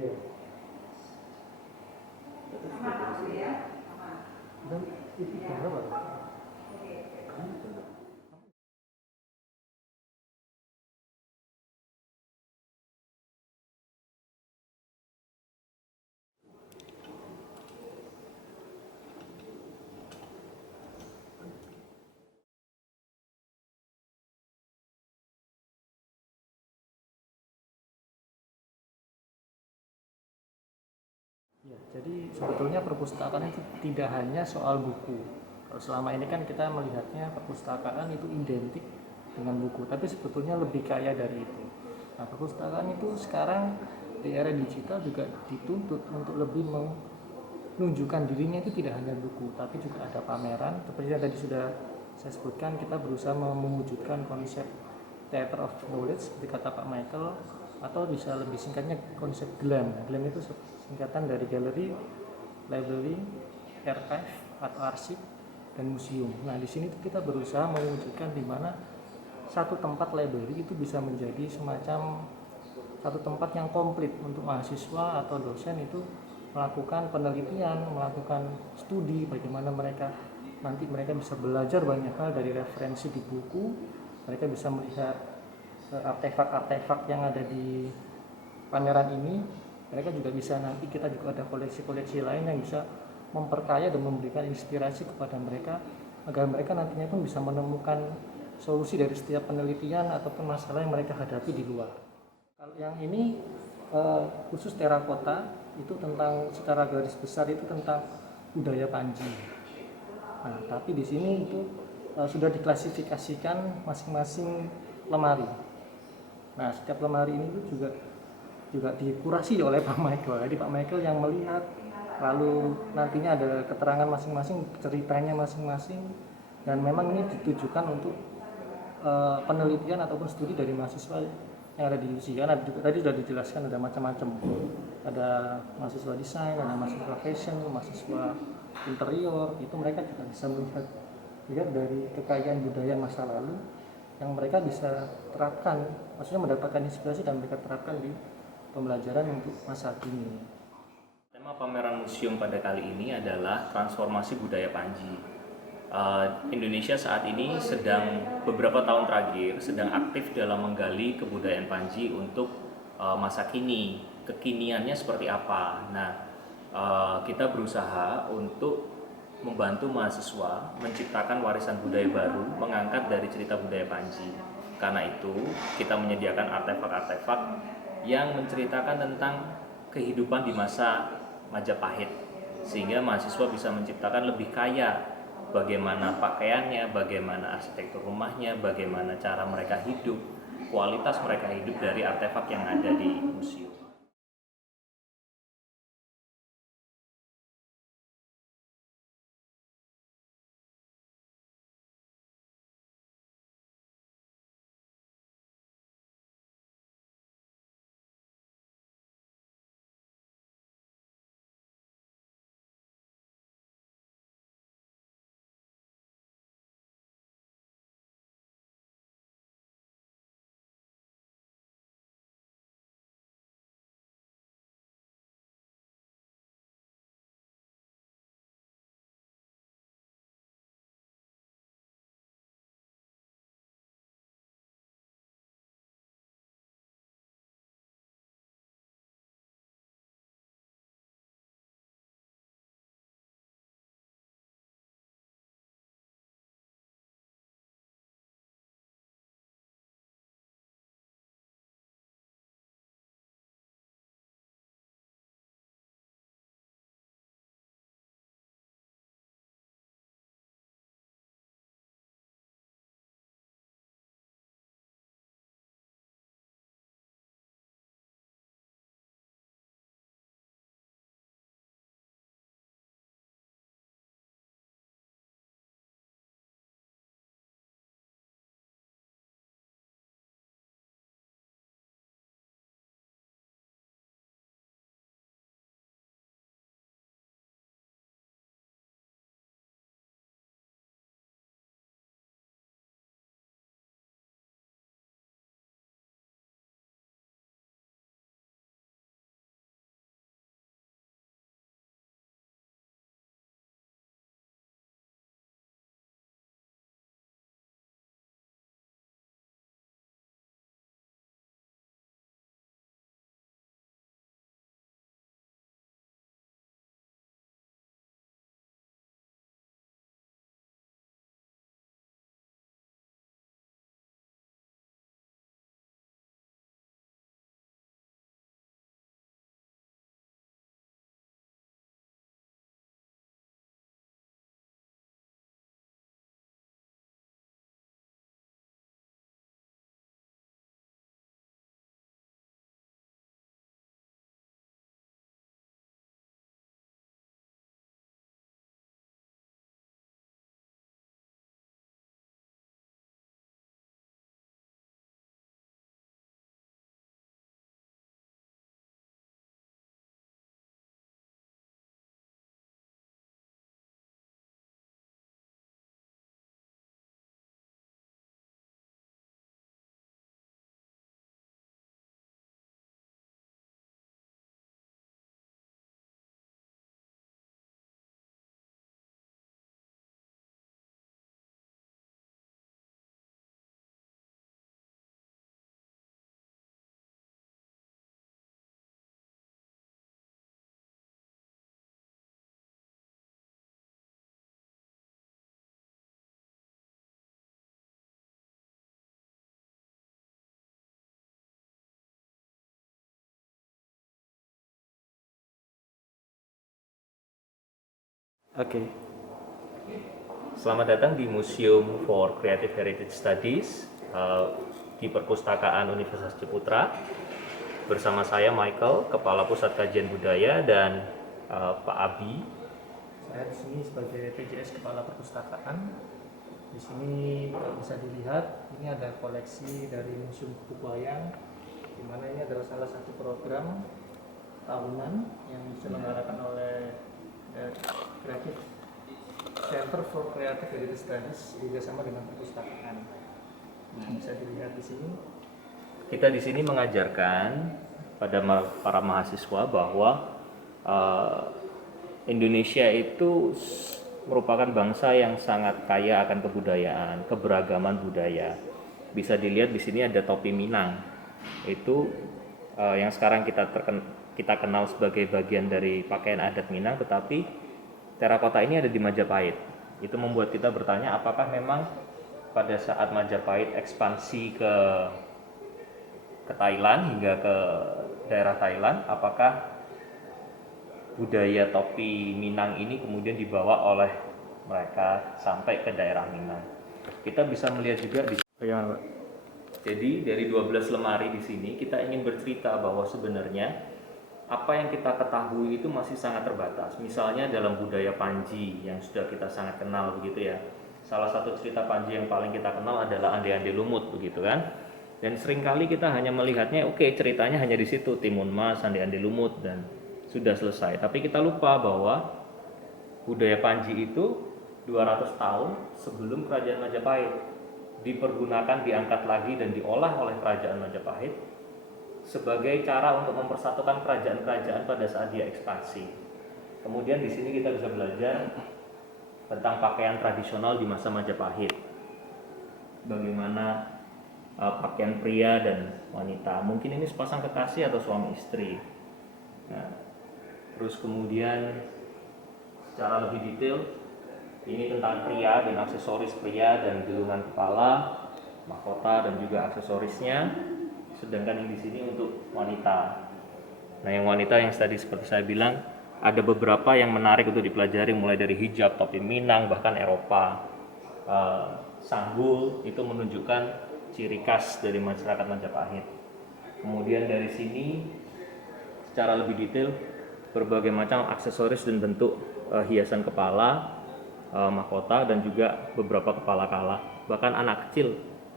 Iya. Dan itu berapa? Ya, jadi sebetulnya perpustakaan itu tidak hanya soal buku. Kalau selama ini kan kita melihatnya perpustakaan itu identik dengan buku, tapi sebetulnya lebih kaya dari itu. Nah, perpustakaan itu sekarang di era digital juga dituntut untuk lebih menunjukkan dirinya itu tidak hanya buku, tapi juga ada pameran. Seperti yang tadi sudah saya sebutkan, kita berusaha mewujudkan konsep theater of knowledge seperti kata Pak Michael, atau bisa lebih singkatnya konsep GLAM. GLAM itu singkatan dari Gallery, Library, Archive atau arsip, dan museum. Nah, di sini kita berusaha mewujudkan di mana satu tempat library itu bisa menjadi semacam satu tempat yang komplit untuk mahasiswa atau dosen itu melakukan penelitian, melakukan studi bagaimana mereka bisa belajar banyak hal dari referensi di buku, mereka bisa melihat artefak-artefak yang ada di pameran ini, mereka juga bisa nanti kita juga ada koleksi-koleksi lain yang bisa memperkaya dan memberikan inspirasi kepada mereka agar mereka nantinya pun bisa menemukan solusi dari setiap penelitian ataupun masalah yang mereka hadapi di luar. Kalau yang ini khusus terakota itu tentang secara garis besar itu tentang budaya Panji. Nah, tapi di sini itu sudah diklasifikasikan masing-masing lemari. Nah, setiap lemari ini tuh juga dikurasi oleh Pak Michael. Jadi Pak Michael yang melihat, lalu nantinya ada keterangan masing-masing, ceritanya masing-masing, dan memang ini ditujukan untuk penelitian ataupun studi dari mahasiswa yang ada di UC. Karena tadi sudah dijelaskan ada macam-macam. Ada mahasiswa desain, ada mahasiswa fashion, mahasiswa interior. Itu mereka juga bisa melihat dari kekayaan budaya masa lalu yang mereka bisa terapkan, maksudnya mendapatkan inspirasi dan mereka terapkan di pembelajaran untuk masa kini. Tema pameran museum pada kali ini adalah transformasi budaya Panji. Indonesia saat ini sedang beberapa tahun terakhir sedang aktif dalam menggali kebudayaan Panji untuk masa kini, kekiniannya seperti apa. Nah, kita berusaha untuk membantu mahasiswa menciptakan warisan budaya baru, mengangkat dari cerita budaya Panji. Karena itu, kita menyediakan artefak-artefak yang menceritakan tentang kehidupan di masa Majapahit, sehingga mahasiswa bisa menciptakan lebih kaya bagaimana pakaiannya, bagaimana arsitektur rumahnya, bagaimana cara mereka hidup, kualitas mereka hidup dari artefak yang ada di museum. Oke. Selamat datang di Museum for Creative Heritage Studies di Perpustakaan Universitas Ciputra. Bersama saya Michael, Kepala Pusat Kajian Budaya, dan Pak Abi. Saya di sini sebagai PJS Kepala Perpustakaan. Di sini kalau bisa dilihat, ini ada koleksi dari Museum Buku Wayang, di mana ini adalah salah satu program tahunan yang diselenggarakan oleh Creative Center for Creative Heritage Studies bekerjasama dengan perpustakaan. Bisa dilihat di sini. Kita di sini mengajarkan pada para mahasiswa bahwa Indonesia itu merupakan bangsa yang sangat kaya akan kebudayaan, keberagaman budaya. Bisa dilihat di sini ada topi Minang. Itu yang sekarang kita kenal sebagai bagian dari pakaian adat Minang, tetapi terakota ini ada di Majapahit. Itu membuat kita bertanya, apakah memang pada saat Majapahit ekspansi ke Thailand hingga ke daerah Thailand, apakah budaya topi Minang ini kemudian dibawa oleh mereka sampai ke daerah Minang. Kita bisa melihat juga di Bagaimana, Pak? Jadi dari 12 lemari di sini kita ingin bercerita bahwa sebenarnya apa yang kita ketahui itu masih sangat terbatas. Misalnya dalam budaya Panji yang sudah kita sangat kenal begitu ya. Salah satu cerita Panji yang paling kita kenal adalah Ande-Ande Lumut begitu kan. Dan seringkali kita hanya melihatnya ceritanya hanya di situ, Timun Mas, Ande-Ande Lumut, dan sudah selesai. Tapi kita lupa bahwa budaya Panji itu 200 tahun sebelum Kerajaan Majapahit dipergunakan, diangkat lagi dan diolah oleh Kerajaan Majapahit sebagai cara untuk mempersatukan kerajaan-kerajaan pada saat dia ekspansi. Kemudian di sini kita bisa belajar tentang pakaian tradisional di masa Majapahit. Bagaimana pakaian pria dan wanita. Mungkin ini sepasang kekasih atau suami istri. Nah, terus kemudian secara lebih detail ini tentang pria dan aksesoris pria dan gelungan kepala, mahkota dan juga aksesorisnya. Sedangkan yang di sini untuk wanita. Nah, yang wanita yang tadi seperti saya bilang, ada beberapa yang menarik untuk dipelajari, mulai dari hijab, topi Minang, bahkan Eropa. Sanggul itu menunjukkan ciri khas dari masyarakat Majapahit. Kemudian dari sini secara lebih detail berbagai macam aksesoris dan bentuk hiasan kepala, mahkota, dan juga beberapa kepala kala. Bahkan anak kecil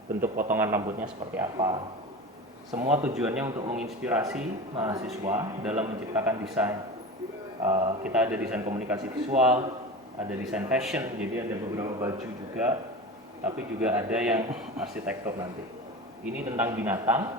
bentuk potongan rambutnya seperti apa. Semua tujuannya untuk menginspirasi mahasiswa dalam menciptakan desain. Kita ada desain komunikasi visual, ada desain fashion, jadi ada beberapa baju juga, tapi juga ada yang arsitektur nanti. Ini tentang binatang,